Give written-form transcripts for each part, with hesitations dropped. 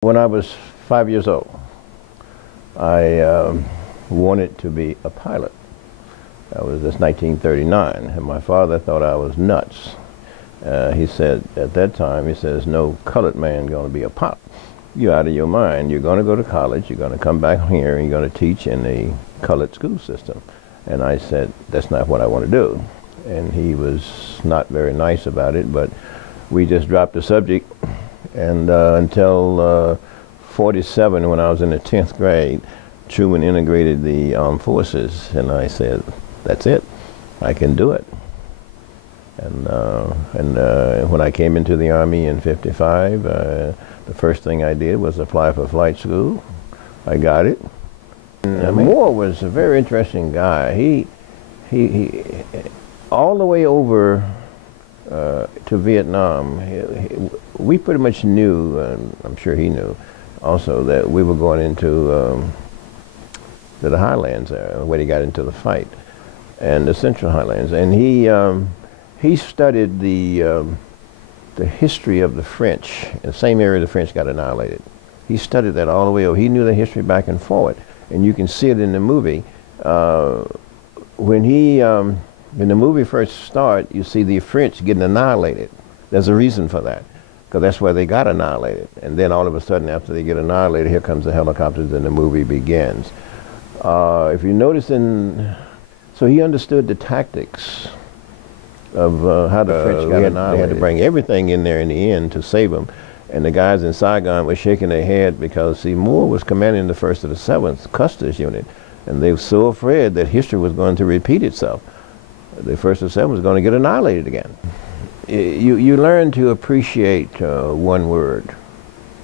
When I was 5 years old, I wanted to be a pilot. That was just 1939, and my father thought I was nuts. He said, at that time, he says, no colored man going to be a pilot. You're out of your mind. You're going to go to college, you're going to come back here, and you're going to teach in a colored school system. And I said, that's not what I want to do. And he was not very nice about it, but we just dropped the subject. And until 47, when I was in the 10th grade, Truman integrated the armed forces, and I said, that's it. I can do it. And when I came into the Army in 55, the first thing I did was apply for flight school. I got it. And Moore was a very interesting guy. He all the way over to Vietnam, we pretty much knew, and I'm sure he knew also, that we were going into the highlands there, where he got into the fight, and the Central Highlands. And he studied the history of the French, in the same area the French got annihilated. He studied that all the way over. He knew the history back and forward, and you can see it in the movie. When the movie first starts, you see the French getting annihilated. There's a reason for that, because that's where they got annihilated. And then all of a sudden, after they get annihilated, here comes the helicopters, and the movie begins. If you notice, so he understood the tactics of how the French got annihilated. They had to bring everything in there in the end to save them. And the guys in Saigon were shaking their head because, see, Moore was commanding the 1st of the 7th Custer's unit, and they were so afraid that history was going to repeat itself. The 1st of the 7th was going to get annihilated again. You learn to appreciate one word,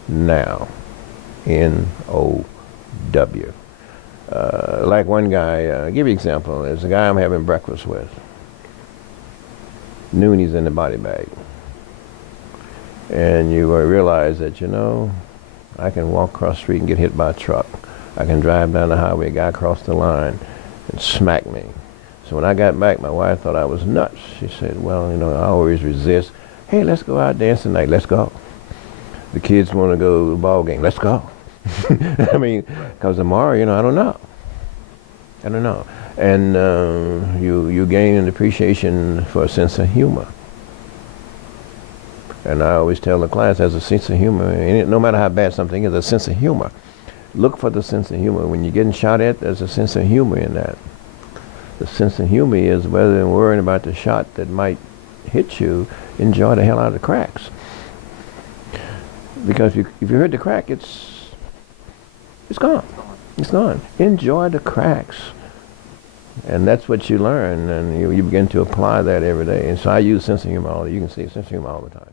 now, N-O-W. Like one guy, I'll give you an example. There's a guy I'm having breakfast with. Noon he's in the body bag. And you realize that, you know, I can walk across the street and get hit by a truck. I can drive down the highway, a guy crossed the line and smack me. So when I got back, my wife thought I was nuts. She said, well, you know, I always resist. Hey, let's go out dancing tonight. Let's go. The kids want to go to the ball game. Let's go. I mean, because tomorrow, you know, I don't know. I don't know. And you gain an appreciation for a sense of humor. And I always tell the class, there's a sense of humor. And no matter how bad something is, there's a sense of humor. Look for the sense of humor. When you're getting shot at, there's a sense of humor in that. The sense of humor is, rather than worrying about the shot that might hit you, enjoy the hell out of the cracks. Because if you hurt the crack, it's gone. It's gone. Enjoy the cracks. And that's what you learn, and you begin to apply that every day. And so I use sense of humor all the time. You can see sense of humor all the time.